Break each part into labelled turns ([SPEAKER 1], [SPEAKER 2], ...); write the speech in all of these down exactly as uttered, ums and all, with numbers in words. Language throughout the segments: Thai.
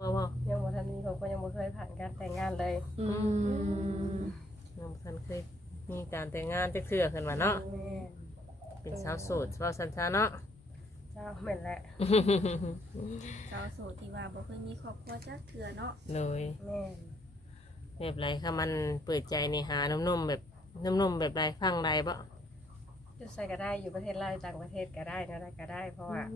[SPEAKER 1] เขาบ่
[SPEAKER 2] ยังบ่ทันมีผมก็ยังบ่เคยผ่านการแต่งงานเลย
[SPEAKER 1] อืมยังบ่ทันเคยมีการแต่งงานจักเทื่อขึ้นมาเนาะเป็นสาวโสดเว้าซั่นๆเนาะ
[SPEAKER 2] เจ้าแม่นแหละ
[SPEAKER 3] สาวโสดที่ว่าบ่เคยมีครอบครัวจักเทื่อเนาะ
[SPEAKER 1] เลย
[SPEAKER 2] แม่น
[SPEAKER 1] แบบไรคะมันเปิดใจนี่หานุ่มๆแบบนุ่มๆแบบไรฟังไรบ่
[SPEAKER 2] อยู่ใส่ก็ได้อยู่ประเทศลาวต่างประเทศก็ได้นะได้ก็ได้เพราะว่า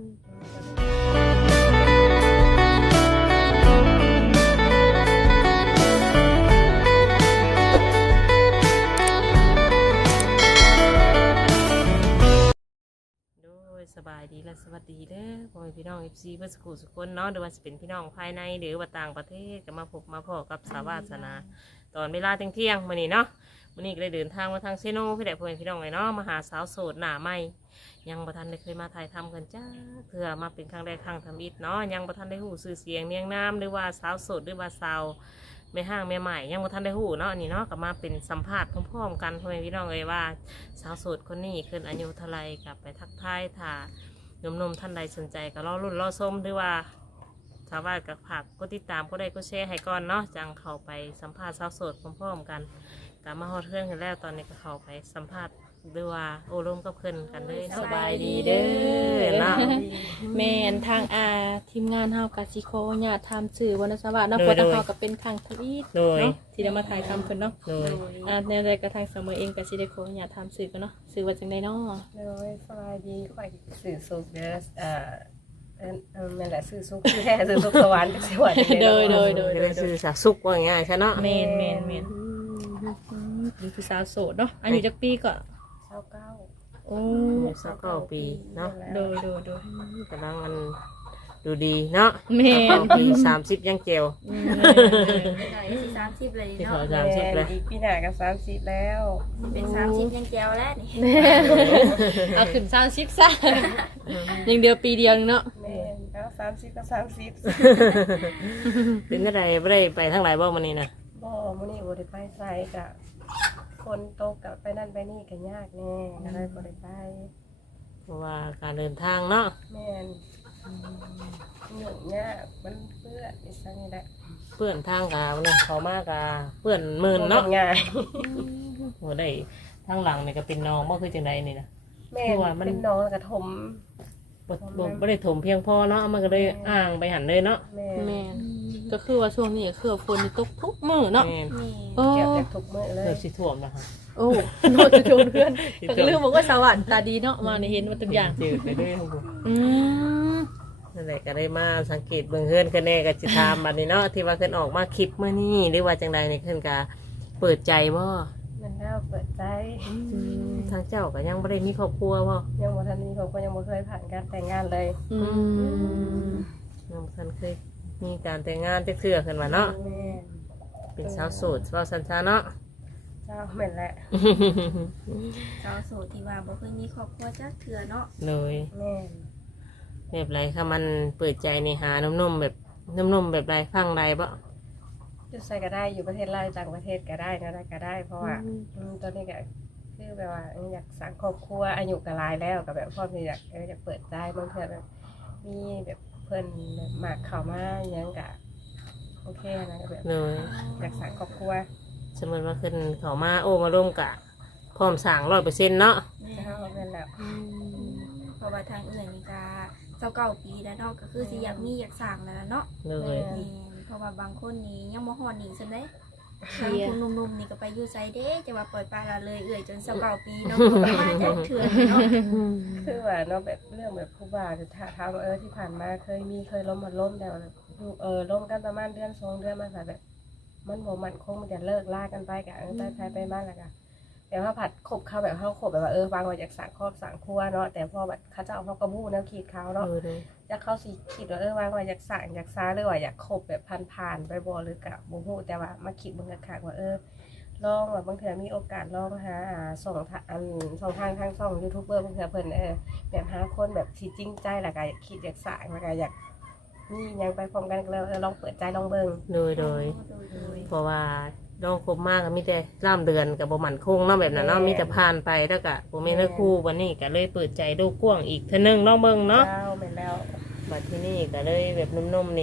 [SPEAKER 1] สบายดีและสวัสดีเด้อพ่อแม่พี่น้อง เอฟ ซี เพื่อนสกุลสุคนเนาะหรือว่าจะเป็นพี่น้องภายในหรือว่าต่างประเทศก็มาพบมาพอกับสาวาสนาตอนเวลาเที่ยงๆมื้อนี้เนาะมื้อนี้ก็ได้เดินทางมาทางเซโนพี่ได้พ่อแม่พี่น้องเลยเนาะมาหาสาวโสดหน้าใหม่ยังบ่ทันได้เคยมาถ่ายทำกันจ้าเพื่อมาเป็นครั้งแรกครั้งทำอิฐเนาะยังบ่ทันได้หูสื่อเสียงเนียงน้ำหรือว่าสาวโสดหรือว่าสาวแม่ห้างแม่ใหม่ยังบ่ทันได้หูเนาะนี่เนาะก็มาเป็นสัมภาษณ์พร้อมๆกันพ่อแม่พี่น้องเลยว่าสาวโสดคนนี้ขึ้นอายุเท่าไรกับไปทักทายถ่าหนุ่มๆท่านใดสนใจก็รอรุ่นรอส้มหรือว่าสาวบ้านกับผักก็ติดตามก็ได้ก็แชร์ให้ก่อนเนาะจังเข้าไปสัมภาษณ์สาวโสดพร้อมๆกันกับมาฮอดเรื่องกันแล้วตอนนี้ก็เข้าไปสัมภาษณ์ด้วยว่าโอ้ร่มกับเพื่อนกันเลยสบายดีเด้อเนาะ
[SPEAKER 4] แม่นทางอาทีมงานเฮากะสิขออนุญาตทำสื่อวรรณสวัสดิ์เนาะเพราะทางเฮาก็เป็นทางทวีตเนาะที่ได้มาถ่ายทำเพิ่นเนาะอ่าในรายการทางเสมอเองก็สิได้ขออนุญาตทำสื่อกันเนาะสื่อว่าจังได๋เนาะ
[SPEAKER 2] เลยสบายดีค่อยสื่อสุขเด้อเอ่อเออเออแม่นแหละสื่อสุขคือแท้สื่อสุขสวรรค์สิว่าจังได๋
[SPEAKER 4] โดยโดยโดยโดย
[SPEAKER 1] สื่อสักสุขว่าง่ายใช่เนาะ
[SPEAKER 4] แม่นแม่นแม่นนี่คือสาวโสดเนาะอายุจักปีก็
[SPEAKER 2] ยี่สิบเก้า
[SPEAKER 4] โอ้
[SPEAKER 1] สักเก้าปีเนาะ
[SPEAKER 4] โดยโดยโดย
[SPEAKER 1] กำลังมันดูดีเนาะ
[SPEAKER 4] แม่
[SPEAKER 1] ปีสามสิบยังเจียว
[SPEAKER 3] สามสิบเลยเนาะ
[SPEAKER 1] สามสิบเลย
[SPEAKER 2] อีกปีหน้าก็สามสิบแล้ว
[SPEAKER 3] เป็นสามสิบยังแก้วแล้วนี่
[SPEAKER 4] เอาขึ้นสามสิบซะยังเดียวปีเดียวนึงเนาะ
[SPEAKER 2] แม่แล้วสามสิบก็สามสิบ
[SPEAKER 1] เป็นอะไรไม่ได้ไปทั้งหลายบ่มื้อนี้นะ
[SPEAKER 2] บ่มื้อนี้บ่ได้ไปไสก็คนตกกับไปนั่นไปนี่ก็ยากแน่ก็เลยบ่ได้ไป
[SPEAKER 1] เพราะว่าการเดินทางเนาะ
[SPEAKER 2] แม่นหยุ่งยากมันเปื้อนอีสังนี่แหละ
[SPEAKER 1] เปื้อนทางกาเนี่ยเขามากาเปื้อนหมื่นเนาะ
[SPEAKER 2] ง่าย
[SPEAKER 1] โหได้ทางหลังเนี่ยก็เป็นน้องบ่คือจังไดนี่นะ
[SPEAKER 2] แม่เป็นน้องกระถม
[SPEAKER 1] บ่บ่บ่ได้ถมเพียงพอเนาะมันก็เลยอ่างไปหันเลยเนาะ
[SPEAKER 4] แม่ก็คือว่าช่วงนี้คือฝนตกทุกมื้อเนาะ
[SPEAKER 2] เออเก็บแต่ทุกมื้อเลย
[SPEAKER 1] เกือบสิท่วมแล้วค่ะ
[SPEAKER 4] โอ้โนจะโดนเพื่อนก็ลืมบอกว่าสวรรค์ตาดีเนาะมาในเห็นว่าตัวอย่าง
[SPEAKER 1] จืดไปด้วยครับผม
[SPEAKER 4] อืม
[SPEAKER 1] นั่นแหละก็ได้มาสังเกตเบื้องเฮือนกันแน่ก็จิตามบัดนี้เนาะที่ว่าขึ้นออกมาคลิปเมื่อนี้หรือว่าจังใดนี่ขึ้นกะเปิดใจบ่
[SPEAKER 2] มันแล้วเปิดใจ
[SPEAKER 1] ทางเจ้าก็ยังบ่ได้มีครอบครัวบ่
[SPEAKER 2] ยังบ่ทันมีผมก็ยังบ่เคยผ่านการแต่งงานเลย
[SPEAKER 4] อืม
[SPEAKER 1] ยังบ่ทันเคยมีการแต่งงานจักเทื่อขึ้นมาเนาะเป็นสาวโสดเว้าซั่นๆเนาะ
[SPEAKER 2] เจ้าแม่นแหละ
[SPEAKER 3] สาวโสดที่ว่าบ่เคยมีครอบครัวจักเทื่อเนาะ
[SPEAKER 1] เลย
[SPEAKER 2] แม่น
[SPEAKER 1] แบบไรคะมันเปิดใจนี่หานุ่มๆแบบนุ่มๆแบบไรฟังไรบ่
[SPEAKER 2] อยู่ใส่ก็ได้อยู่ประเทศลาวต่างประเทศก็ได้นะได้ก็ได้เพราะว่าตอนนี้ก็คือแบบว่าอยากสร้างครอบครัวอายุก็หลายแล้วก็แบบพ่อพี่อยากอยากเปิดใจบางเทื่อแบบมีแบบเพิ่นหมากเข้ามาอย่างก็โอเคนะแบบอยากสร้างครอบครัว
[SPEAKER 1] สมมติว่าขึ้นเขามาโอ้มาร่วมกะพร้อมสั่งร้อยเปอร์เซ็นต์เนาะ
[SPEAKER 2] ใช่เป็นแล้ว
[SPEAKER 3] เพราะว่าทางอื่นนี่ก็เจ้าเก่าปีแล้วเนาะก็คือสิอยากมีอยากสั่งแล้วเนาะ
[SPEAKER 1] เลย
[SPEAKER 3] เพราะว่าบางคนนี่ยังบ่ฮอดนี่ซั่นเด้ทางคุณหนุ่มๆนี่ก็ไปอยู่ไสเด้จะว่าปล่อยปลาละเลยเอื้อยจนเจ้าเก่าปีเนาะประมาณจักเทื่อเนาะ
[SPEAKER 2] คือว่าเนาะแบบเรื่องแบบผู้บ่าวจะถามว่าเออที่ผ่านมาเคยมีเคยล้มมาล้มแล้วเออล้มกันประมาณเดือนสองเดือนมาค่ะแบบมันบ่มันคงมันจะเลิกลากันไปกะเออไปไปมาแล้วกะแต่ว่าผัดขบเขาแบบเขาขบแบบว่าเออวางไว้จากสังครอบสังครัวเนาะแต่พอแบบเขาจะเอาเขากระบู้แนวขีดเขาเนาะจะเขาสีขีดว่าเออวางไว้จากสังจากซาหรือว่าอยากขบแบบผ่านผ่านไปบ่หรือกะบูฮู้แต่ว่ามาขีดมึงกระขากว่าเออลองแบบบางเถื่อมีโอกาสลองหาส่งอันส่งทางทางส่องยูทูบเบอร์บางเถื่อเพิ่นเออแบบหาคนแบบที่จริงใจแหละกะขีดจากสังแล้วก็อยากนี่ยังไปพร้อมกันแล้วเออลองเปิดใจลองเบิ่ง
[SPEAKER 1] โดยโดยเพราะว่าลองคบมากก็มีแต่ร่ำเดือนกับบ่หมั่นคงเนาะแบบนั้นเนาะมีแต่ผ่านไปแล้วก็บ่แม่นเลิกคู่วันนี้ก็เลยเปิดใจดูกว้างอีกเทื่อนึงลองเบิ่งเนาะ
[SPEAKER 2] เจ้าแม่นแล้ว
[SPEAKER 1] บัดที่นี่ก็เลยแบบนุ่มๆนี่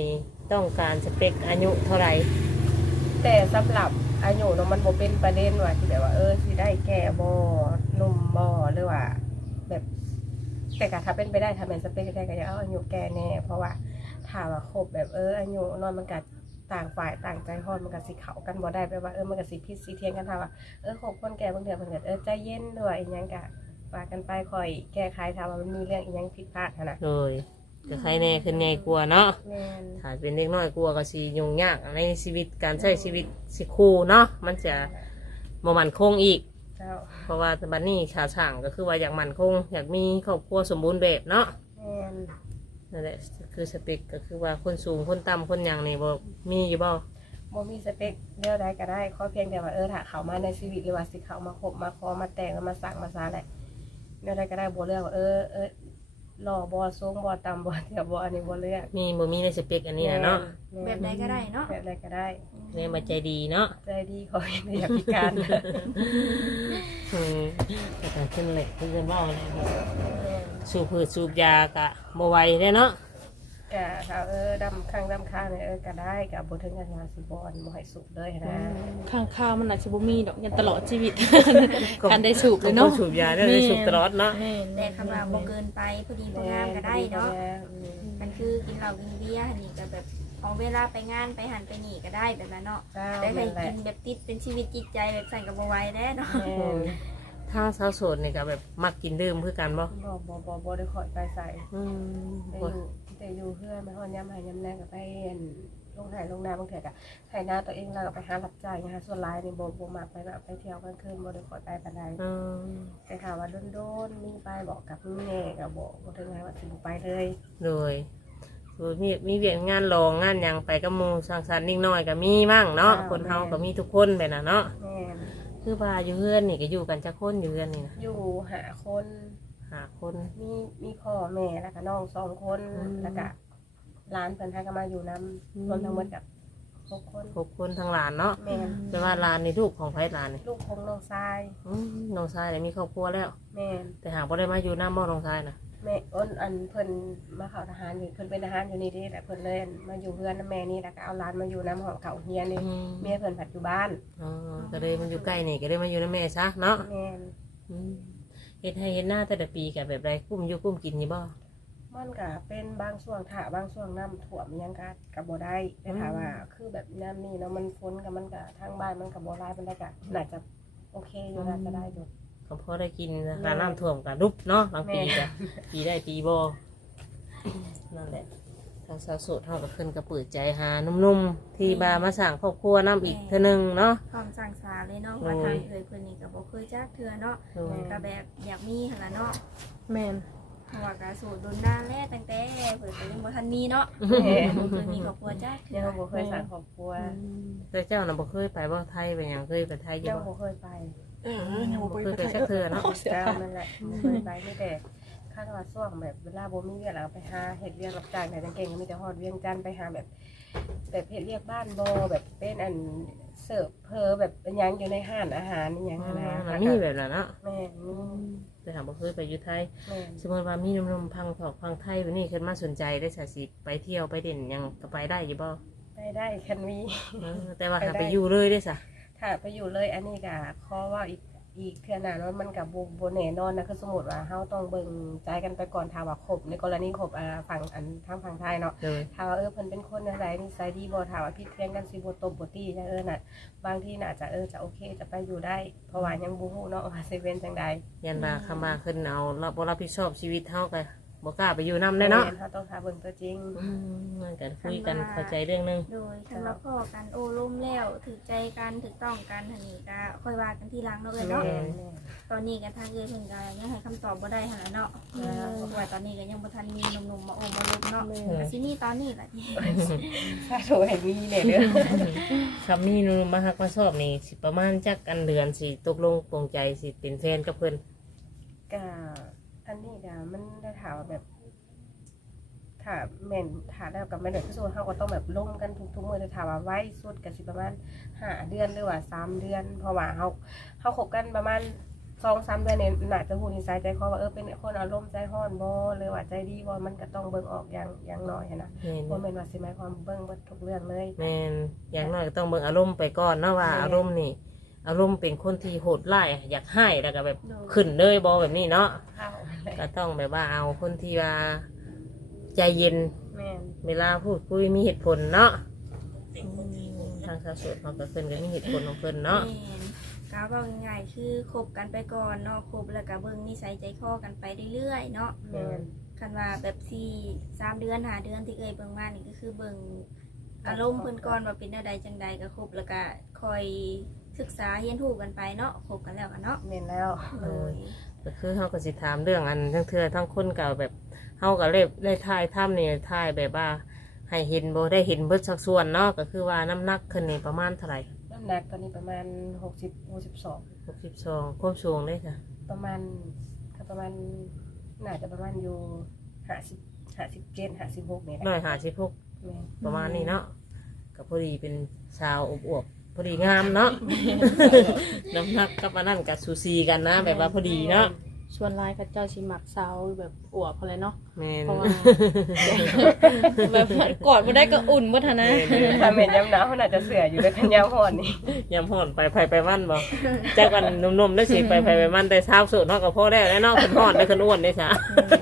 [SPEAKER 1] ต้องการสเปคอายุเท่าไหร่
[SPEAKER 2] แต่สำหรับอายุเนาะมันบ่เป็นประเด็นว่าที่แบบว่าเออสิได้แก่บ่หนุ่มบ่หรือว่าแบบแต่ก็ถ้าเป็นไปได้ถ้าแม่นสเปคได้ก็อยากเอาอายุแก่แน่เพราะว่าถ้าว่าครบแบบเอออายุน้อยมันก็ต่างฝ่ายต่างใจฮ้อนมันก็สิเข้ากันบ่ได้แปลว่าเออมันก็สิผิดสิเถียงกันถ้าว่าเออคบคนแก่บางเทื่อเพิ่นก็เออใจเย็นด้วยอีหยังก็ว่ากันไปค่อยแก้ไขถ้าว่ามันมีเรื่องอีหยังผิดพลาดหั่นน่ะ
[SPEAKER 1] โดยจะใครแน่ขึ้นใหญ่กลัวาเนาะ
[SPEAKER 2] แม่น
[SPEAKER 1] ถ้าเป็นเด็กน้อยกลัวก็สิยุ่งยากในชีวิตการใช้ชีวิตสิคู่เนาะมันจะบ่มั่นคงอีก
[SPEAKER 2] เจ้า
[SPEAKER 1] เพราะว่าบัดนี้ชาช่างก็คือว่าอยากมั่นคงอยากมีครอบครัวสมบูรณ์แบบเนาะ
[SPEAKER 2] แม่น
[SPEAKER 1] นั่นแหละคือสเปคก็คือว่าคนสูงคนต่ำคนหยังนี่บ่มีอยู่บ่
[SPEAKER 2] บ่มีสเปคเดียวใดก็ได้ขอเพียงแต่ว่าเออถ้าเขามาในชีวิตหรือว่าสิเขามาคบมาคอมาแต่งแล้วมาสักมาซาแหละเดียวใดก็ได้บ่เลือกว่าเออเออหล่อบ่สูงบ่ต่ำบ่เตี้ยบ่อันนี้บ่เลือก
[SPEAKER 1] มีบ่มีในสเปคอันนี้นะเนาะ
[SPEAKER 2] แม่
[SPEAKER 3] แบบใดก็ได้เนาะ
[SPEAKER 2] แบบใดก็ได้
[SPEAKER 1] เรียนมาใจดีเนาะ
[SPEAKER 2] ใจดีขอให้ไม่อยากพิการ
[SPEAKER 1] อืมแต่การขึ้นเหล็กขึ้นเงินว่าอะไรครับสูบพืชสูบยากะบ่ไหวได้เนาะ
[SPEAKER 2] ก็ถ้าเออดำข้างดำข้างเนี่ยเออก็ได้ก็บ่ถึงกับว่าสิบ่อันบ่ให้สุกเลยนะ
[SPEAKER 4] ข้างข้าวมันอาจจะบ่มีดอกยันตลอดชีวิต การได้สูบเลยเนาะ
[SPEAKER 1] สูบยาได้เลยสูบตลอดเนาะ
[SPEAKER 4] แม่น
[SPEAKER 3] แต่คำว่าบ่เกินไปพอดีพองามก็ได้เนาะ
[SPEAKER 2] อืม
[SPEAKER 3] มันคือกินเหล้ากินเบียร์นี่ก็แบบของเวลาไปงานไปหันไปนี่ก็ได้แบบนั้นเนาะ
[SPEAKER 2] เจ้า
[SPEAKER 3] แต่ใคร
[SPEAKER 2] นั่นแหละ
[SPEAKER 3] กินแบบติดเป็นชีวิตจิตใจแบบสั่นกับบ่ไหว้แน่เนาะ
[SPEAKER 2] แม่น
[SPEAKER 1] ถ้าสาวโสดนี่ก็แบบมักกินดื่มคือกันบ่
[SPEAKER 2] บ่บ่บ่บ่ได้ขอยไปใส่
[SPEAKER 1] อืม
[SPEAKER 2] แต่อยู่แต่อยู่เพื่อนมาฮอดยามหายามแรงก็ไปเรียนลงไห้ลงนาบางเทื่อก็ไถนาตัวเองแล้วก็ไปหารับจ่ายนะคะส่วนหลายนี่บ่บ่มักไปแบบไปเที่ยวกลางคืนบ่ได้ขอยไปปานใด
[SPEAKER 1] อืม
[SPEAKER 2] แต่ถามว่าโดนๆมีไปบอกกับมีแน่ก็บอกบ่ถึงไงว่าสิบ่ไปเลย
[SPEAKER 1] โดยโดยมีมีเวียนงานรองงานหยังไปกับหมู่สังสรรค์นิดหน่อยก็มีมั่งเนาะคนเฮาก็มีทุกคนแบบน่ะเนาะ
[SPEAKER 2] แม่น
[SPEAKER 1] คือว่าอยู่เฮือนนี่ก็อยู่กันจักคนอยู่เฮือนนี่นะ
[SPEAKER 2] อยู่หาคน
[SPEAKER 1] หาคน
[SPEAKER 2] มีมีพ่อแม่แล้วก็น้องสองคน
[SPEAKER 1] อืม
[SPEAKER 2] แล้วก็หลานเพิ่นให้ก็มาอยู่นำรวมทั้งหมดกับหกคน
[SPEAKER 1] หกคนทั้งหลานเนาะ
[SPEAKER 2] แม่น
[SPEAKER 1] แต่ว่าหลานนี่ลูกของไผหลานนี่
[SPEAKER 2] ลูกของน้องชาย
[SPEAKER 1] อืมน้องชายนี่มีครอบครัวแล้ว
[SPEAKER 2] แม่น
[SPEAKER 1] แต่หากบ่ได้มาอยู่น้ำบ่น้องชายน่ะ
[SPEAKER 2] แม่อ้นอันเพิ่นมาเข้าทหารอยู่เพิ่นเป็นทหารอยู่นี่เด้แต่เพิ่นเลยมาอยู่เพื่อนนำแม่นี่แล้วก็เอาหลานมาอยู่นำห้องเก่าเฮียนนี่
[SPEAKER 1] อืม
[SPEAKER 2] แม่เพิ่นผัดอยู่บ้าน
[SPEAKER 1] อ๋อก็เลยมันอยู่ใกล้นี่ก็เลยมาอยู่น้ำแม่ซะเนาะ
[SPEAKER 2] แม่น
[SPEAKER 1] อืมเฮ็ดให้เฮ็ดหน้าแต่ละปีกับแบบไรกุ้มอยู่กุ้มกินอยู่บ่
[SPEAKER 2] มันก็เป็นบางช่วงถ้าบางช่วงน้ำท่วมอิหยังก็ก็บ่ได้แต่ถามว่าคือแบบน้ำนี่เนาะมันฝนก็มันก็ทางบ้านมันก็บ่ร้ายปานใดก็น่าจะโอเคอยู่น่าจะได้อยู่
[SPEAKER 1] ก็พอได้กินนะร้านน้ำท่วมกับรุบเนาะบางปี
[SPEAKER 2] แม่
[SPEAKER 1] ก็ปีได้ปีบ่นั่นแหละทางสาวโสดเฮาก็ขึ้นก็เปิดใจหาหนุ่มๆที่บามาสร้างครอบครัวน้ำอีกเทื่อนึงเนาะ
[SPEAKER 3] ความสั่งสาเลยเนาะว่าทางเอ่ยเพิ่นนี่ก็บ่เคยจักเทื่อเนาะ
[SPEAKER 1] โดย
[SPEAKER 3] ก็แบบอยากมีหั่นล่ะเนาะ
[SPEAKER 4] แม่น
[SPEAKER 3] เพราะว่าก็สูตรโดนด้านแรกตั้งแต่เพิ่นก็ยังบ่ทันมีเนาะ
[SPEAKER 2] แม่
[SPEAKER 3] บ่เคยมีครอบครัวจัก
[SPEAKER 2] ยังบ่เคยสร้างครอบครัว
[SPEAKER 1] แต่เจ้าน่ะบ่เคยไปบ่ไทยไปหยังเคยไปไทยอยู่
[SPEAKER 2] ยัง
[SPEAKER 1] บ่
[SPEAKER 2] บ่เคยไป
[SPEAKER 4] เออยังบ่
[SPEAKER 1] บ่
[SPEAKER 4] เค
[SPEAKER 1] เค
[SPEAKER 4] ย
[SPEAKER 1] ย
[SPEAKER 4] ไป
[SPEAKER 1] ไปสักเทื่อเนาะ
[SPEAKER 2] เจ้านั่นแหละบ่เคยไปมีแต่คาดว่าช่วงแบบเวลาบ่มีเวียกแล้วก็ไปหาเฮ็ดเวียกรับจ้างแต่จังเก่งก็มีแต่ฮอดเวียงจันทน์ไปหาแบบแบบเฮ็ดเรียกบ้านบ่แบบเป็นอันเสิร์ฟเพอแบบเป็นหยังอยู่ในห้านอาหารนี่หยัง
[SPEAKER 1] อ๋อ
[SPEAKER 2] หั้นนะ
[SPEAKER 1] มันมีแบบนั้นเนาะ
[SPEAKER 2] แม่นมี
[SPEAKER 1] แต่ถามบ่เคยไปอยู่ไทย
[SPEAKER 2] แม่น
[SPEAKER 1] สมมติว่ามีหนุ่มๆพังถอกพังไทยวันนี้ขึ้นมาสนใจได้สาสิไปเที่ยวไปเด่นหยังก็ไปได้อยู่บ่
[SPEAKER 2] ไปได้คันมี
[SPEAKER 1] เออแต่ว่าหาไปอยู่เลยได้สะ
[SPEAKER 2] ถ้าไปอยู่เลยอันนี้ก็ขอว่าอีกอีกเทื่อหน้าว่ามันก็บ่บ่แน่นอนนะคือสมมุติว่าเฮาต้องเบิ่งใจกันไปก่อนถ้าว่าคบในกรณีคบอ่าฝั่งอันทางฝั่งไทยเนาะ
[SPEAKER 1] เลย
[SPEAKER 2] ถ้าว่าเออเพิ่นเป็นคนอะไรนิสัยดีบ่ถ้าว่าผิดเพี้ยนกันสิบ่ตบบ่ตีจังเออน่ะบางทีน่าจะเออจะโอเคจะไปอยู่ได้ เพราะว่ายังบ่ฮู้เนาะว่าสิเป็นจังใด
[SPEAKER 1] ยันว่าคำว่าขึ้นเอาเราบ่รับผิดชอบชีวิตเฮาก็บ่กล้าไปอยู่นำได้เนาะ
[SPEAKER 2] แม่เฮาต้องหาเบิ่งตัวจริง
[SPEAKER 1] อืมมันกันคุยกันเข้าใจเรื่องหนึง
[SPEAKER 3] โดยคันว่าพ่อกันโอ้ล้มแล้วถูกใจกันถูกต้องกันหั่นนี่ก็ค่อยว่ากันทีหลังเนาะเอ้ยเนาะ
[SPEAKER 2] แม่น
[SPEAKER 3] ตอนนี้กันทางเอ้ยเพิ่นก็ยังให้คำตอบบ่ได้หั่นล่ะเนาะเออเพราะว่าตอนนี้ก็ยังบ่ทันมีหนุ่มๆมาโอ้มาลุมเนาะก็สิมีตอนนี้ล่ะที่
[SPEAKER 2] ถ้าโทรให้มีเนี่ยเด้อ
[SPEAKER 1] คำนี้หนูมาฮักมาชอบนี่สิประมาณจักอันเดือนสิตกลงปลงใจสิเป็นแฟนกับเพิ่น
[SPEAKER 2] ก็อันนี้ก็มันได้ถามว่าแบบถ้าแม่นถ้าแล้วก็ไม่ได้คือส่วนเฮาก็ต้องแบบลงกันทุกๆมื้อแต่ถามว่าไว้สุดก็สิประมาณห้าเดือนหรือว่าสามเดือน เพราะว่าเฮาเฮาคบกันประมาณสองสามเดือนเนี่ยน่าจะหูนิสัยใจคอว่าเออเป็นคนอารมณ์ใจร้อนบ่หรือว่าใจดีบ่มันก็ต้องเบิ่งออกอย่างอย่างน้อยหั้นนะ
[SPEAKER 1] แม่น
[SPEAKER 2] บ่แม่นว่าสิหมายความเบิ่งเบิดทุกเรื่องเลย
[SPEAKER 1] แม่นอย่างน้อยก็ต้องเบิ่งอารมณ์ไปก่อนเนาะว่า
[SPEAKER 2] แม่น
[SPEAKER 1] อารมณ์นี่ อารมณ์เป็นคนที่โหดร้ายอยากให้แล้วก็แบบขึ้นเลยบ่แบบนี้เนาะ
[SPEAKER 2] เข้าเลย
[SPEAKER 1] ก็ต้องแบบว่าเอาคนที่ว่าใจเย็น
[SPEAKER 2] แม่น
[SPEAKER 1] เวลาพูดคุยมีเหตุผลเนาะทางสาวโสดเขาก็เพิ่นก็มีเหตุผลของเพิ่นเนาะ
[SPEAKER 3] แม่นก็เว้าง่ายๆคือคบกันไปก่อนเนาะคบแล้วก็เบิ่งนิสัยใจคอกันไปเรื่อยๆเนาะ
[SPEAKER 2] แม่น
[SPEAKER 3] คันว่าแบบสี่สามเดือนห้าเดือนที่เอ่ยเบิ่งมานี่ก็คือเบิ่งอารมณ์เพิ่นก่อนว่าเป็นแนวใดจังใดก็คบแล้วก็คอยศึกษาเรียนรู้กันไปเนาะคบกันแล้วกันเนาะ
[SPEAKER 2] แม่นแล้ว
[SPEAKER 3] โดย
[SPEAKER 1] ก็คือเขาก็สิถามเรื่องอันทั้งเทือทั้งคนเก่าแบบเขาก็เลยได้ทายถ้ำนี่ทายแบบว่าให้เห็นโบได้เห็นเบิดสักส่วนเนาะก็คือว่าน้ำหนักขึ้นนี่ประมาณเท่าไหร่
[SPEAKER 2] น้ำหนักตอนนี้ประมาณหกสิบ หกสิบสอง
[SPEAKER 1] หกสิบสองความสูงได้จ้ะ
[SPEAKER 2] ประมาณก็ประมาณน่าจะประมาณอยู่ห้าสิบ ห้าสิบเจ็ด ห้าสิบหกนี่แหละ
[SPEAKER 1] ร้อยห้าสิบหก
[SPEAKER 2] แม่น
[SPEAKER 1] ประมาณนี้เนาะก็พอดีเป็นชาวอวบๆพอดีงามเนาะ น้ำหนักกับอันนั้นกับซูซีกันนะ แบบว่าพอดีเนาะ
[SPEAKER 4] ส่วนลายเขาเจ้าสิมักสาวแบบอวบเขาเลยเนาะ
[SPEAKER 1] แม่น
[SPEAKER 4] เพราะว่า แบบมันกอดบ่ได้ก็อุ่นบ่ทันนะ
[SPEAKER 2] ถ้าแม่นยามหนาวมันอาจจะเสืออยู่ในคันยามร้อนนี่
[SPEAKER 1] ยำห่อนไปไปไปมันบ่จากกันหนุ่มๆได้สิไปไปไปมันแต่เช้าสุดเนาะกับพ่อได้แล้วเนาะคนห่อนได้คนอ้วนได้ซะ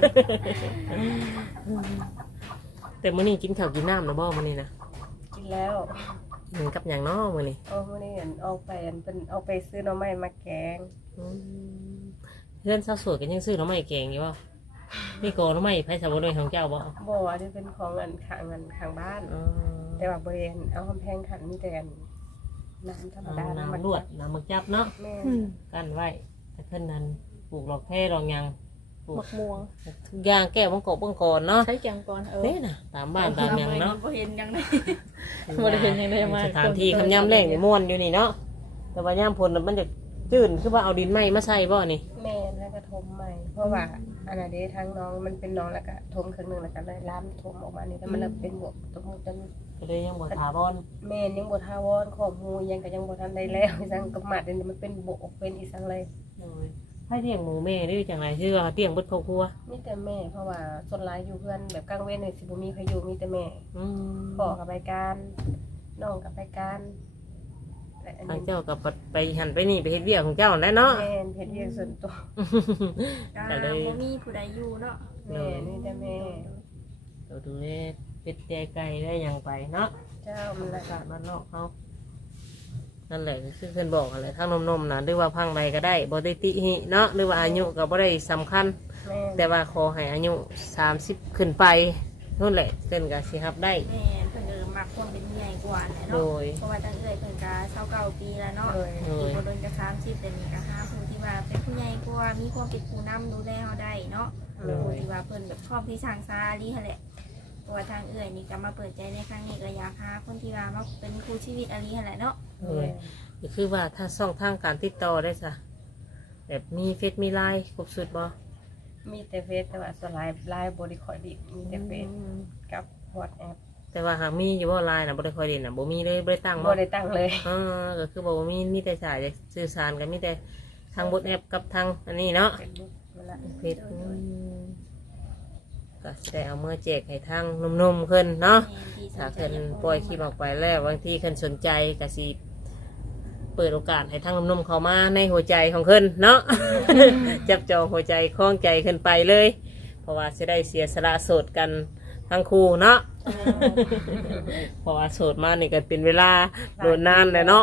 [SPEAKER 1] แต่มื้อนี้กินข้าวกินน้ำนะบ่มื้อนี้นะ
[SPEAKER 2] กินแล้ว
[SPEAKER 1] กินกับหยังเนาะมื้อนี้
[SPEAKER 2] เอามื้อนี้อันเอาไปอันเป็นเอาไปซื้อหน่อไม้มาแกง
[SPEAKER 1] อืมเพื่อนสาวสวยกันยังซื้อหน่อไม้แกงอยู่บ่นี่โกหน่อไม้ไผสาวบ่ด้วยของเจ้าบ่
[SPEAKER 2] บ่อันนี้เป็นของอันข้างอันข้างบ้าน
[SPEAKER 1] อ๋อ
[SPEAKER 2] แต่ว่าบริเวณเอากำแพงขันมีแต่อันน้ำธรรม
[SPEAKER 1] เอา
[SPEAKER 2] ดา
[SPEAKER 1] น้ำ
[SPEAKER 2] น้ำมัน
[SPEAKER 1] ลวดน้ำมึกจับเนาะ
[SPEAKER 2] แม่
[SPEAKER 4] อืม
[SPEAKER 1] กันไว้แต่เพิ่นนั้นปลูกดอกแพรดอกหยังปลู
[SPEAKER 4] หม
[SPEAKER 1] ก
[SPEAKER 4] กม่วง
[SPEAKER 1] ทุกอย่างแก้วบังกอกบังกอนเนาะ
[SPEAKER 4] ใช้แกงก่อนเออ
[SPEAKER 1] เด้น่ะตามบ้านตามหยังเนาะ
[SPEAKER 3] บ่เห็นหยังเลย
[SPEAKER 4] บ่ได้เห็นหยังเลยมา
[SPEAKER 1] สถานที่คำย่ำแรงนี่ม่วนอยู่นี่เนาะแต่ว่าย่ำพลน่ะมันจะจืดคือว่าเอาดินไม้มาใส่บ่นี่
[SPEAKER 2] แม่แล้วก็ทมใหม่ เพราะว่าอันนั้นเด้ทั้งน้องมันเป็นน้องแล้วก็ทมครึ่งหนึงแล้วก็เลยล้ำทมออกมานี่แล้วมันเริ่มเป็นบวกตรงจน
[SPEAKER 1] ก็เลยยังบ่ถาวร
[SPEAKER 2] แม่นยังบ่ทาวรขอบหูยังก็ยังบ่ทันได้แล้วจังกำมัดนี่มันเป็นโบกเป็นอีสังเลย
[SPEAKER 1] โอ้ยให้เลี้ยงหมูแม่หรือจังไรชื่อว่าเลี้ยงเบิดครอบครัว
[SPEAKER 2] มีแต่แม่เพราะว่าส่วนหลายอยู่เพื่อนแบบกลางเว้นนี่สิบ่มีใครอยู่มีแต่แม่
[SPEAKER 1] อืม
[SPEAKER 2] พ่อกับไปการน้องกับไปการแต่อัน
[SPEAKER 1] ทาง
[SPEAKER 2] นี้
[SPEAKER 1] เจ้ากับไปหันไปนี่ไปเฮ็ดเวียกของเจ้าแล้วเนาะ
[SPEAKER 2] แม่นเฮ็ดเรียนส่วนตัว
[SPEAKER 3] ก็
[SPEAKER 1] ก็เลย
[SPEAKER 3] บ่มีผู้ใดอยู่เนาะ
[SPEAKER 2] แม่นี่แต่แม่
[SPEAKER 1] เราดูแลเป็ดแจไก่ได้หยังไปเนาะ
[SPEAKER 2] เจ้ามัน
[SPEAKER 1] บรร
[SPEAKER 2] ละ
[SPEAKER 1] ยากาศบ้านนอกเขานั่นแหละคือเพื่อนบอกอะไรทั้งนมๆนะหรือว่าพังใดก็ได้บ่ได้ติหิเนาะหรือว่าอายุก็บ่ได้สำคัญ
[SPEAKER 2] แม่
[SPEAKER 1] แต่ว่าขอให้อายุสามสิบขึ้นไปนั่นแหละเส้นก็สิรับได้
[SPEAKER 3] แม่เพิ่นเออมักคนเป็นใหญ่กว่าแหละ
[SPEAKER 1] โด
[SPEAKER 3] เนาะ
[SPEAKER 1] ย
[SPEAKER 3] เพราะว่าตั้งเอ่ยเพิ่นก็เฒ่าเก่าปีแล้วเนาะ
[SPEAKER 2] เลย
[SPEAKER 1] โดย
[SPEAKER 3] อีกบ่โดนก็สามสิบแต่นี่ก็หาผู้ที่ว่าเป็นผู้ใหญ่กว่ามีความเป็นผู้นำดูแลเฮาได้เนาะ
[SPEAKER 2] เล
[SPEAKER 3] ผู้
[SPEAKER 2] ย
[SPEAKER 3] ที่ว่าเพิ่นแบบพร้อมที่สร้างสาลีหั่นแหละเพราะว่าทางเอ่ยนี่ก็มาเปิดใจในครั้งนี้ก็อยากหาคนที่ว่ามาเป็นครูชีวิตอาลีหั่นแหละเนาะ
[SPEAKER 1] เลยก็คือว่าถ้าช่องทางการติดต่อได้จ้ะแบบมีเฟซมีไลน์ครบสุดบ่
[SPEAKER 2] มีแต่เฟซแต่ว่าสไลด์ไลน์บริคอยดิมีแต่เฟซกับวอทแอป
[SPEAKER 1] แต่ว่าหากมีอยู่บ่ไลน์น่ะบ่ได้ค่อยเด่นน่ะบ่มีเลยบ่ได้ตั้ง
[SPEAKER 2] บ่
[SPEAKER 1] บ่
[SPEAKER 2] ได้ตั้งเลย
[SPEAKER 1] อ่าก็คือบ่มีมีแต่สายสื่อสารกันมีแต่ทางบทแอปกับทางอันนี้เนาะ
[SPEAKER 2] เฟซบุ๊กนั่นละ
[SPEAKER 1] เฟซอืมก็สิได้เอามือแจกให้ทางหนุ่มๆขึ้นเนาะ
[SPEAKER 3] แม่ที่ส
[SPEAKER 1] ถ้าน
[SPEAKER 3] ใจ
[SPEAKER 1] เพิ่น
[SPEAKER 3] อยาก
[SPEAKER 1] ปล่อยคลิปออกไปแล้วบางทีเพิ่นสนใจก็สิเปิดโอกาสให้ทางหนุ่มๆเข้ามาในหัวใจของเพิ่นเนาะ จับจองหัวใจคล้องใจขึ้นไปเลย เพราะว่าจะได้เสียสละโสดกันทั้งคู่เนาะ เพราะว่าโสดมานี่ก็เป็นเวลาโดนนานเลยเนาะ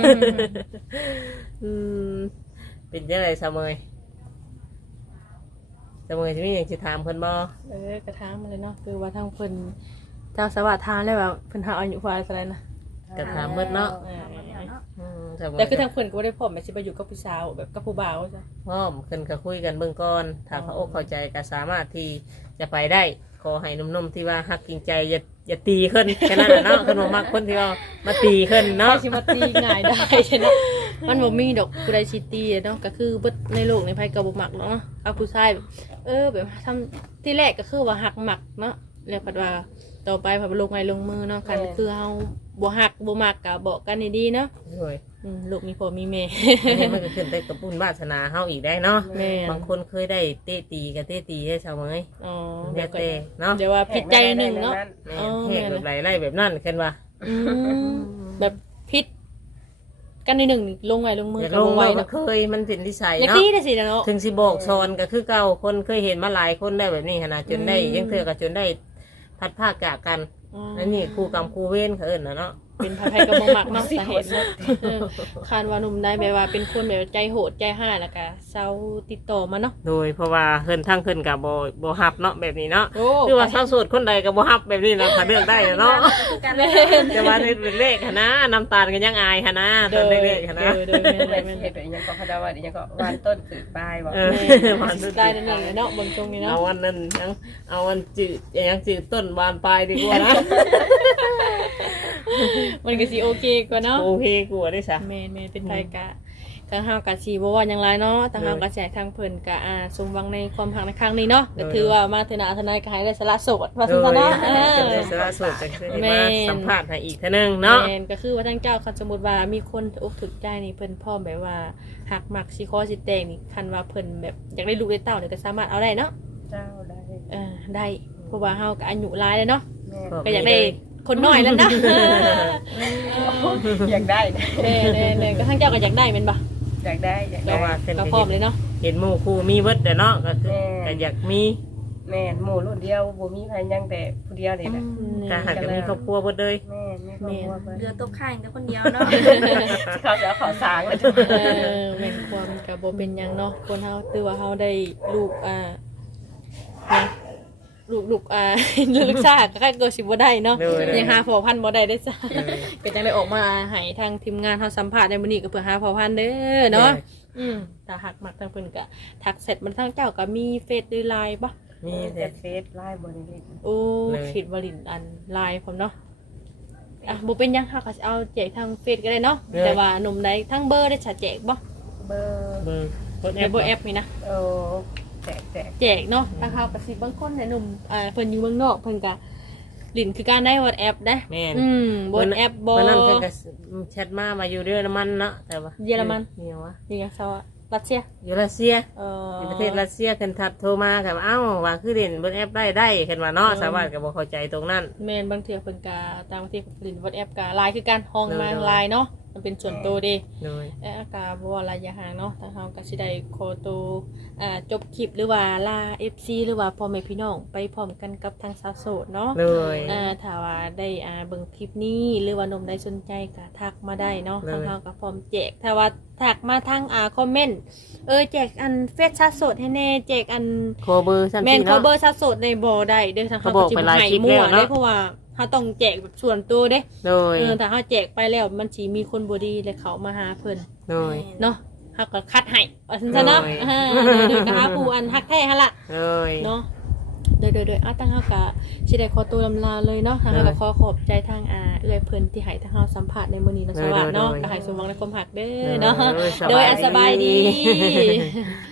[SPEAKER 1] อืมเป็นยังไงสามเมยสามเมยจะมีอย่างจะถามเพิ่นบ่
[SPEAKER 4] เออกระทางมาเลยเนาะคือว่าทางเพิ่นเจ้าสวัสดิ์ทานแล้วแบบเพิ่นหาอายุกว่าอะไรนะ
[SPEAKER 1] กระถามเบิดเนาะ
[SPEAKER 3] ถามมาแล้วเนาะ
[SPEAKER 1] อืมสามเมย
[SPEAKER 4] แต่คือทางเพิ่นก็บ่ได้พร้อมแม่สิไปอยู่กับผู้สาวแบบกับผู้บ่าวจ้ะ
[SPEAKER 1] พร้อมขึ้นก็คุยกันเบื้องก่อนถ้าเขาอกเข้าใจก็สามารถที่จะไปได้ ขอให้หนุ่มๆที่ว่าฮักจริงใจอย่าอย่าตีขึ้นแค่นั้นแหละเนาะคนบ่มักคนที่ว่ามาตีขึ้น
[SPEAKER 4] เนาะ
[SPEAKER 1] เนาะ
[SPEAKER 4] สิมาตีง่ายได้ใช่ไหมมันบ่มีดอกผู้ใดสิตีเนาะก็คือเบิดในโลกในไผก็บ่มักเนาะเอาผู้ชายแบบเออแบบทำที่แรกก็คือว่าหักมักเนาะแล้วพัดว่าต่อไปพอลงไม้ลงมือเนาะกันคือเฮาบ่ฮักบ่มักก็บอกกันดีๆเนาะ
[SPEAKER 1] โดย
[SPEAKER 4] อืมลูกมีพ่อมีแม่
[SPEAKER 1] อันนี้มันก็ขึ้นได้กับบุญวาสนาเฮาอีกได้เนาะ
[SPEAKER 4] แม่น
[SPEAKER 1] บางคนเคยได้เตะตีกับเตะตีได้ชาวเมย
[SPEAKER 4] อ๋อ
[SPEAKER 1] แม่เตะเนาะ
[SPEAKER 4] เดี๋ยวว่าผิดใจหนึ่งเนาะ
[SPEAKER 1] แม่
[SPEAKER 4] อ๋อ
[SPEAKER 1] แหกแบบไหลไล่แบบนั่นเห็นว่า
[SPEAKER 4] อืมแบบผิดกันในหนึ่งลงไว้ลงมือ
[SPEAKER 1] อยาก
[SPEAKER 4] กับ
[SPEAKER 1] ล
[SPEAKER 4] ล
[SPEAKER 1] ง
[SPEAKER 4] ง
[SPEAKER 1] ไว้
[SPEAKER 4] ไว้
[SPEAKER 1] ก็
[SPEAKER 4] เนาะ
[SPEAKER 1] เคยมันเป็นนิสัย
[SPEAKER 4] อย่าง
[SPEAKER 1] เนาะ
[SPEAKER 4] นี้ได้สิเนาะ
[SPEAKER 1] ถึงสิบอกซอนก็คือเก่าคนเคยเห็นมาหลายคนได้แบบนี้ขนาดจนได้
[SPEAKER 4] อืม
[SPEAKER 1] ยังเถื่อกับจนได้พัดภาคจากกัน
[SPEAKER 4] อืม
[SPEAKER 1] อันนี้ครูกรรมครูเว้นเขาเอิ้นนะเนาะ
[SPEAKER 4] เป็นภัยกับบ่มักเนาะสาเหตุเนาะเออคานว่าหนุ่มได้แบบว่าเป็นคนแบบใจโหดใจห้าแล้วก็เซาติดต่อมาเนาะ
[SPEAKER 1] โดยเพราะว่าเฮินทั้งเฮินกับโบโบฮับเนาะแบบนี้เนาะ
[SPEAKER 4] โอ้
[SPEAKER 1] คือว่าชาวโสดคนใดกับโบฮับแบบนี้เราถ้าเลือกได้เนาะ
[SPEAKER 3] คือกัน
[SPEAKER 4] แม่น
[SPEAKER 1] แต่ว่าในเป็นเลขหั้นนะน้ำตาลกันยังอายค่ะนะต
[SPEAKER 4] เด้
[SPEAKER 1] อน
[SPEAKER 4] อ
[SPEAKER 1] ได้
[SPEAKER 4] เด้
[SPEAKER 1] เล
[SPEAKER 4] อ
[SPEAKER 1] ขหั้นนะ
[SPEAKER 4] เด้อแม่น
[SPEAKER 2] แม่
[SPEAKER 4] แม่น
[SPEAKER 2] เฮ็ดแบบยังก็เขาจะว่ายังก็วานต้นสืบปลายบ่
[SPEAKER 1] เออ
[SPEAKER 4] แม่นได้นั่นเองเนาะเบิ่งตรงนี้
[SPEAKER 1] เอา
[SPEAKER 4] เนาะ
[SPEAKER 1] วันนั้นยังเอาวันจืดยังจืดต้นบานปลายดีกว่านะ
[SPEAKER 4] มันก็สิโอเคกว่าเนาะ
[SPEAKER 1] โอเคกลัวได้สะ
[SPEAKER 4] แม่นแม่นเป็นไปกะทางเฮากะสิบ่ว่าหยังไรเนาะทางเฮากะแจกทางเพิ่นกะอ่าสมหวังในความหักในครั้งนี้เนาะก็ถือว่ามาเทนาทนายก็ให้ได้สละโสดว่าซั่นซะเนาะเออ
[SPEAKER 1] เป็นได้สละโสดจากที่
[SPEAKER 4] แม่
[SPEAKER 1] มาน สัมภาษณ์ให้อีกเท่านึงเนาะ
[SPEAKER 4] แม่นก็คือว่าทางเจ้าคันสมมุติว่ามีคนถูกอกถูกใจนี่เพิ่นพร้อมแบบว่าหักมักสิคอสิแตงนี่คันว่าเพิ่นแบบอยากได้ลูกได้เต้าเนี่ยก็สามารถเอาได้เนาะ
[SPEAKER 2] เจ้าได้
[SPEAKER 4] เออได้เพราะว่าเฮาก็อายุหลายแล้วเนาะ
[SPEAKER 2] แม่
[SPEAKER 4] ก็อยากได้คนน้อยแล้วนะ
[SPEAKER 2] อยากได้
[SPEAKER 4] เด้เด้เด้ก็ทางเจ้าก็อยากได้แม่นบ่
[SPEAKER 2] อยากได้อยาก
[SPEAKER 1] แต่
[SPEAKER 2] ได้
[SPEAKER 1] ว่าเพิ่น
[SPEAKER 4] ก็
[SPEAKER 1] ก็
[SPEAKER 4] พร้อม
[SPEAKER 1] เห็
[SPEAKER 4] เล
[SPEAKER 1] น
[SPEAKER 4] ยเนาะ
[SPEAKER 1] เห็นหมู่ครูมีเบิดแต่เนาะก็คือ
[SPEAKER 2] แม่
[SPEAKER 1] ก็อยากมี
[SPEAKER 2] แม่หมู่รุ่นเดียวบ่มีใครยังแต่ผู้เดียวนี่แหละ
[SPEAKER 1] ก็หากจะมีครอบครัวเบิดเลย
[SPEAKER 2] แม่แม่ครอบครัวเพิ่น
[SPEAKER 3] เรือตกข้างแต่คนเดียวเนาะ
[SPEAKER 2] เขาจะเอาขอสางเลย
[SPEAKER 4] เออแม่นความก็บ่เป็นหยังเนาะคนเฮาถือว่าเฮาได้ลูกอ่าหยังลูกลูกอ่า ลูกชาติก็ใกล้เกิดสิบ่ได้เนาะ
[SPEAKER 1] โดย
[SPEAKER 4] ยังหาพ่อพันธุ์บ่ได้ได้จ้ะก็จังได้ออกมาให้ทางทีมงานเฮาสัมภาษณ์ในมื้อนี้ก็เพื่อหาพ่อพันธุ์เด้อเนาะอืมถ้าหักมักทางเพิ่นก็ทักเสร็จมันทางเจ้าก็มีเฟซหรือ ไลน์ บ่
[SPEAKER 1] มี
[SPEAKER 2] มี
[SPEAKER 1] แต่
[SPEAKER 2] แต่เฟซไลน์บ่ได้เล่น
[SPEAKER 4] โอ้
[SPEAKER 1] เลย
[SPEAKER 4] คิดว่าลินอัน ไลน์พร้อมเนาะอ่ะบ่เป็นหยังเฮาก็สิเอาแจกทางเฟซก็ได้เนาะแต่ว่าหนุ่มใดทั้งเบอร์ได้จะแจกบ่
[SPEAKER 2] เบอร์
[SPEAKER 1] เบอร์รถแอ
[SPEAKER 4] ใน
[SPEAKER 1] ป
[SPEAKER 4] เบอร์แอปนี่นะ
[SPEAKER 2] เออแจกแจก
[SPEAKER 4] แจกเนาะทางเฮาก็สิบางคนเนี่ยหนุ่มอ่าเพิ่นอยู่เมืองนอกเพิ่นก็ลินคือการได้ WhatsApp นะ
[SPEAKER 1] แม่น
[SPEAKER 4] อืม WhatsApp บ่
[SPEAKER 1] วันนั้นเพิ่นก็แชทมามาอยู่เยอรมันเนาะแต่ว่า
[SPEAKER 4] เยอรมัน
[SPEAKER 1] เนี่ยวะ
[SPEAKER 4] นี่ไงซะรัสเซีย
[SPEAKER 1] อยู่รัสเซีย
[SPEAKER 4] เออ
[SPEAKER 1] อยู่ประเทศรัสเซียเพิ่นทัดโทรมากับเอ้าว่าคือเด่นบนแอปได้ได้เห็นว่าเนาะสาวบ้านก็บ่เข้าใจตรงนั้น
[SPEAKER 4] แม่นบางเทื่อเพิ่นก็ต่างประเทศเพิ่นลิน WhatsApp ก็ไลน์คือการห้องมา
[SPEAKER 1] เออ
[SPEAKER 4] ไลน์เนาะมันเป็นส่วนตัวเด้
[SPEAKER 1] โดย
[SPEAKER 4] เออก็บ่ว่าระยะห่างเนาะทางเฮาก็สิได้ขอตัวอ่าจบคลิปหรือว่าลา เอฟ ซี หรือว่าพ่อแม่พี่น้องไปพร้อมกันกับทางสาวโสดเนาะ
[SPEAKER 1] เลย
[SPEAKER 4] อ่าถ้าว่าได้อ่าเบิ่งคลิปนี้หรือว่าหนมได้สนใจก็ทักมาได้เนาะ
[SPEAKER 1] เลย
[SPEAKER 4] ทางเฮาก็พร้อมแจกถ้าว่าทักมาทางอ่าคอมเมนต์เออแจกอันเฟซชาโสดให้แน่แจกอัน
[SPEAKER 1] โคเบอร์ซั่น
[SPEAKER 4] แม่น
[SPEAKER 1] สิ
[SPEAKER 4] เขา
[SPEAKER 1] เนาะ
[SPEAKER 4] เบอร์ชาโสดในบ่ได้เด้อทางเฮา
[SPEAKER 1] เขาบอก
[SPEAKER 4] ก็สิ
[SPEAKER 1] ไป
[SPEAKER 4] บ่
[SPEAKER 1] หลาย
[SPEAKER 4] ให้
[SPEAKER 1] คลิป
[SPEAKER 4] มั่ว
[SPEAKER 1] แล้วเนาะ
[SPEAKER 4] เด้เพราะว่าเฮาต้องแจกแบบส่วนตัวเด้
[SPEAKER 1] โดย
[SPEAKER 4] เออถ้าเฮาแจกไปแล้วมันสิมีคนบ่ดีเลยเขามาหาเพิ่น
[SPEAKER 1] โดย
[SPEAKER 4] เนาะเฮาก็คัดให้ว่าซั่นซะเนาะ
[SPEAKER 1] โดย
[SPEAKER 4] อ่าโดยก็หาผู้อันฮักแท้หั่นล่ะ
[SPEAKER 1] โดย
[SPEAKER 4] เนาะโดยโดยโดยอ่ะตั้งเฮากะสิได้ขอตัวลำลาเลยเนาะทางเฮาก็ขอขอบใจทางอ่าเอื้อยเพิ่นที่ให้ทางเฮาสัมภาษณ์ในมื้อนี้เนาะสวัสดีเนาะก็ให้สมหวังในความหักเด้อเนาะโดยอันสบายดี